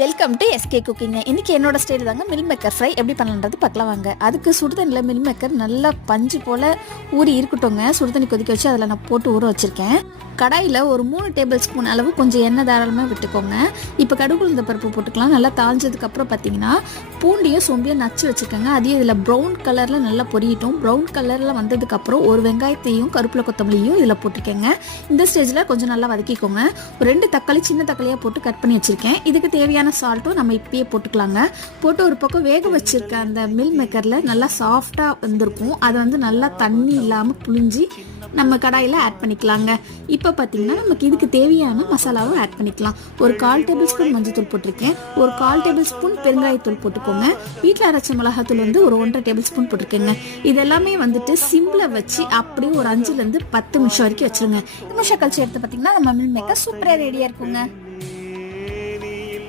Welcome to SK குக்கிங்க. இன்றைக்கி என்னோட style தாங்க மில் மேக்கர் ஃப்ரை எப்படி பண்ணலான்றது பார்க்கலாம் வாங்க. அதுக்கு சுடுதண்ணியில் மில் மேக்கர் நல்லா பஞ்சு போல் ஊறி இருக்கட்டும்ங்க. சுடுதண்ணி கொதிக்க வச்சு அதில் நான் போட்டு ஊற வச்சுருக்கேன். கடாயில் ஒரு 3 டேபிள் ஸ்பூன் அளவு கொஞ்சம் எண்ணெய் தாராளமாக விட்டுக்கோங்க. இப்போ கடுகு உளுந்த பருப்பு போட்டுக்கலாம். நல்லா தாழ்ந்ததுக்கப்புறம் பார்த்தீங்கன்னா பூண்டியும் சோம்பியும் நச்சு வச்சுக்கோங்க. அதையும் இதில் ப்ரௌன் கலரில் நல்லா பொரியட்டும். ப்ரௌன் கலரில் வந்ததுக்கப்புறம் ஒரு வெங்காயத்தையும் கருப்பிலை கொத்தமல்லியும் இதில் போட்டுக்கோங்க. இந்த ஸ்டேஜில் கொஞ்சம் நல்லா வதக்கிக்கோங்க. ஒரு 2 தக்காளி சின்ன தக்காளியாக போட்டு கட் பண்ணி வச்சுருக்கேன். இதுக்கு தேவையான சால்ட்டும் நம்ம இப்பயே போட்டுக்கலாங்க. போட்டு ஒரு பக்கம் வேக வச்சுருக்க அந்த மில் மேக்கரில் நல்லா சாஃப்டாக வந்திருக்கும். அதை நல்லா தண்ணி இல்லாமல் புழிஞ்சி நம்ம கடாயில் ஆட் பண்ணிக்கலாங்க. இப்போ பார்த்தீங்கன்னா நமக்கு இதுக்கு தேவையான மசாலாவும் ஆட் பண்ணிக்கலாம். ஒரு 1/4 டேபிள் ஸ்பூன் மஞ்சள் போட்டிருக்கேன். ஒரு 1/4 டேபிள் ஸ்பூன் பெருங்காயத்தூள் போட்டுக்கோங்க. வீட்டில் அரைச்ச மிளகாத்தூள் ஒரு 1/2 டேபிள் ஸ்பூன் போட்டிருக்கேங்க. இதெல்லாமே சிம்மில் வச்சு அப்படியே ஒரு 5 to 10 நிமிஷம் வரைக்கும் வச்சுருங்க. நிமிஷம் கழிச்சு எடுத்து பார்த்தீங்கன்னா நம்ம மில் மேக்கர் சூப்பராக ரெடியாக இருக்குங்க.